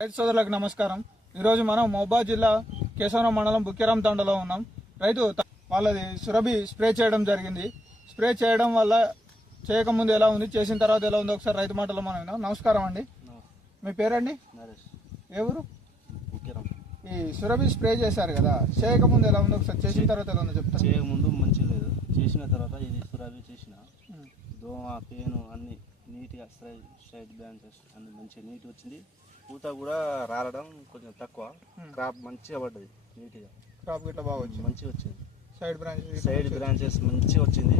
రైతు సోదరులకు నమస్కారం. ఈరోజు మనం మహబూబాబాద్ జిల్లా కేశవరం మండలం బుక్కిరామ్ తండలో ఉన్నాం. రైతు వాళ్ళది సురభి స్ప్రే చేయడం జరిగింది. స్ప్రే చేయడం వల్ల చేయకముందు ఎలా ఉంది, చేసిన తర్వాత ఎలా ఉంది ఒకసారి రైతు మాటలో మనం విన్నాం. నమస్కారం అండి, మీ పేరండి? ఏ ఊరు? ఈ సురభి స్ప్రే చేశారు కదా, చేయకముందు ఎలా ఉంది, ఒకసారి చేసిన తర్వాత ఎలా ఉందో చెప్తారు? చేయకముందు మంచి లేదు, చేసిన తర్వాత ఇది సురభి చేసిన దోమ పేను అన్ని నీట్గా స్ట్రైట్ బ్రాంచెస్ అన్ని మంచిగా నీట్ వచ్చింది. పూత కూడా రాలడం కొంచెం తక్కువ, క్రాప్ మంచిగా పడ్డది. నీట్గా క్రాప్ గిట్లా బాగా వచ్చింది, మంచిగా వచ్చింది. సైడ్ బ్రాంచెస్ మంచిగా వచ్చింది.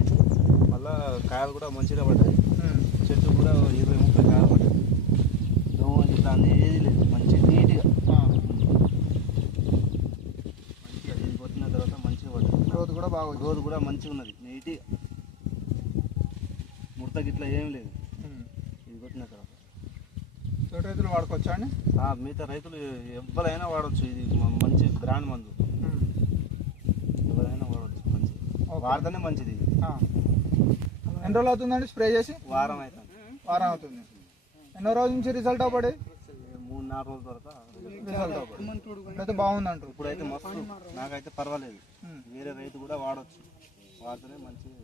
మళ్ళా కాయలు కూడా మంచిగా పడ్డాయి. చెట్టు కూడా 20-30 కాయలు పడ్డాయి. దోమ ఇట్లా అన్ని ఏది లేదు, మంచి నీట్గా మంచిగా ఇది కొట్టిన తర్వాత మంచిగా పడ్డది. గ్రోత్ కూడా బాగా, గ్రోత్ కూడా మంచిగా ఉన్నది. నీట్గా ముడత గిట్లా ఏం లేదు. ఇది కొట్టిన తర్వాత తోటి రైతులు వాడుకోవచ్చా అండి? మిగతా రైతులు ఎవరైనా వాడవచ్చు. ఇది మంచి బ్రాండ్ మందు, ఎవరైనా వాడవచ్చు. మంచి వాడితేనే మంచిది. ఇది ఎన్ని రోజులు అవుతుందండి స్ప్రే చేసి? వారం అవుతుంది. వారం అవుతుంది. ఎన్నో రోజు నుంచి రిజల్ట్ అవ్వబడి? 3-4 రోజుల తర్వాత రిజల్ట్ అవ్వబడి అయితే బాగుందంట. ఇప్పుడైతే మస్తు, నాకైతే పర్వాలేదు. వేరే రైతు కూడా వాడవచ్చు, వాడితేనే మంచిది.